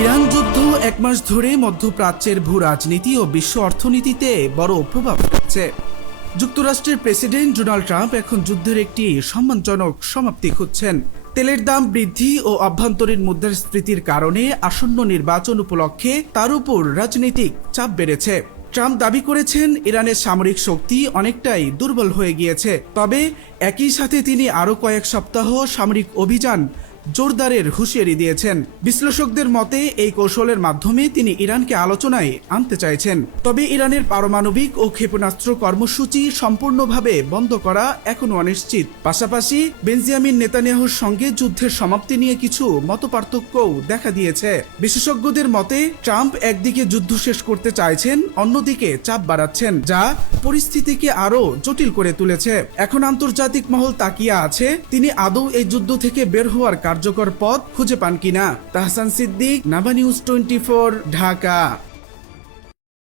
Iran যুদ্ধ এক মাস ধরে মধ্যপ্রাচ্যের ভূ রাজনীতি ও বিশ্ব অর্থনীতিতে বড় প্রভাব ফেলছে। যুক্তরাষ্ট্রের প্রেসিডেন্ট ডোনাল্ড ট্রাম্প এখন যুদ্ধের একটি সম্মানজনক সমাপ্তি খুঁজছেন। তেলের দাম বৃদ্ধি ও অভ্যন্তরীণ মুদ্রাস্ফীতির কারণে আসন্ন নির্বাচন উপলক্ষে তার উপর রাজনৈতিক চাপ বেড়েছে। ট্রাম্প দাবি করেছেন ইরানের সামরিক শক্তি অনেকটাই দুর্বল হয়ে গিয়েছে, তবে একই সাথে তিনি আরও কয়েক সপ্তাহ সামরিক অভিযান জোরদারের হুঁশিয়ারি দিয়েছেন। বিশ্লেষকদের মতে এই কৌশলের মাধ্যমে তিনি ইরানকে আলোচনায় আনতে চাইছেন, তবে ইরানের পারমাণবিক ও ক্ষেপণাস্ত্র কর্মসূচি সম্পূর্ণভাবে বন্ধ করা এখনও অনিশ্চিত। পাশাপাশি বেঞ্জামিন নেতানিয়াহুর সঙ্গে যুদ্ধের সমাপ্তি নিয়ে কিছু মতপার্থক্যও দেখা দিয়েছে। বিশেষজ্ঞদের মতে ট্রাম্প একদিকে যুদ্ধ শেষ করতে চাইছেন, অন্যদিকে চাপ বাড়াচ্ছেন, যা পরিস্থিতিকে আরও জটিল করে তুলেছে। এখন আন্তর্জাতিক মহল তাকিয়ে আছে তিনি আদৌ এই যুদ্ধ থেকে বের হওয়ার কার্যকর পথ খুঁজে পান কিনা। তাহসান সিদ্দিক, নাভা নিউজ 24, ঢাকা।